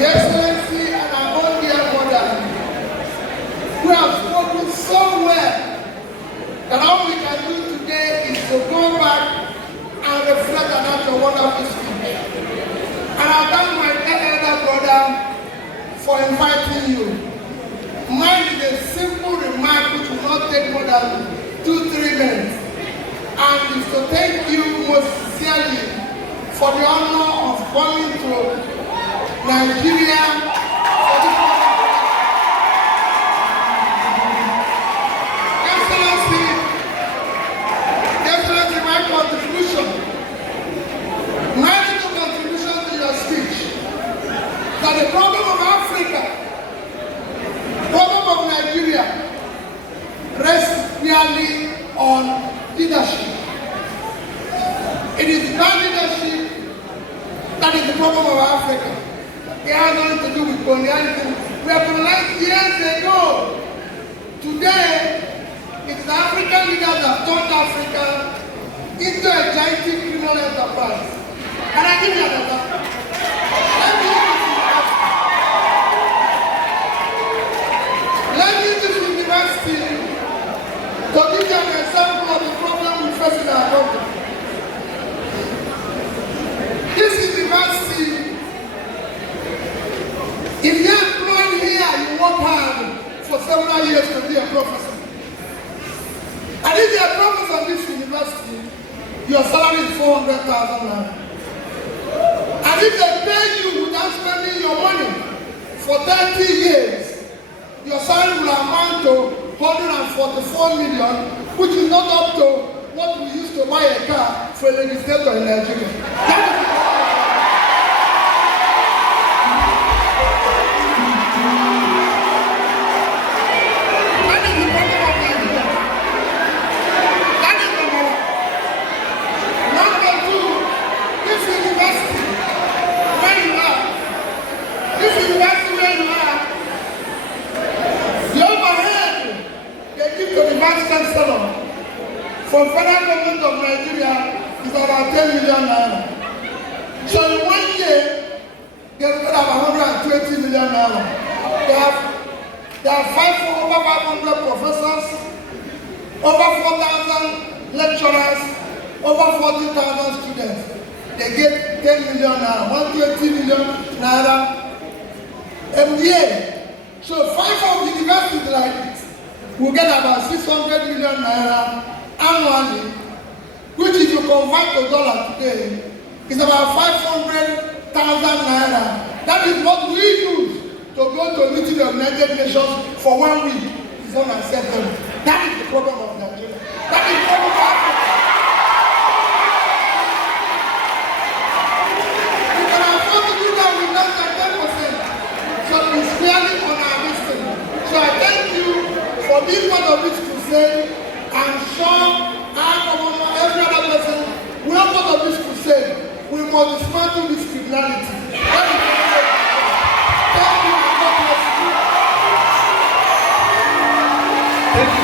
Your Excellency and our own dear mother, we have spoken so well that all we can do today is to go back and reflect on that wonderful speech. And I thank my elder brother for inviting you. Mine is a simple remark which will not take more than 2-3 minutes. And is to thank you most sincerely for the honor of coming to Nigeria for this Excellency, my contribution, my little contribution to your speech, that the problem of Africa, problem of Nigeria, rests merely on leadership. It is bad leadership that is the problem of Africa. It has nothing to do with colonialism. We were colonized years ago. Today, it is African leaders that turned Africa into a gigantic criminal enterprise. Can I give you an example? Let me use this university to give you an example of the problem we face in our country. This university, if you're employed here, you work hard for several years to be a professor. And if you're a professor in this university, your salary is 400,000 naira. And if they pay you without spending your money for 30 years, your salary will amount to 144 million, which is not up to what we used to buy a car for a legislator in Nigeria. From federal government of Nigeria is about 10 million naira. So in 1 year, they will get about 120 million naira. They have over 500 professors, over 4,000 lecturers, over 40,000 students. They get 10 million naira, 120 million naira every year. So 5 of the universities like this will get about 600 million naira annually, which if you convert to dollar today, is about 500,000 naira. That is what we use to go to a meeting of United Nations for 1 week. It's unacceptable. That is the problem of Nigeria. That is the problem of Africa. We can afford to do that with less than 10%. So it's clearly on our destiny. So I thank you for being part of this crusade. I'm sure our government, every other person, we are part of this crusade. We must dismantle this criminality. Thank you and God bless you. Thank you.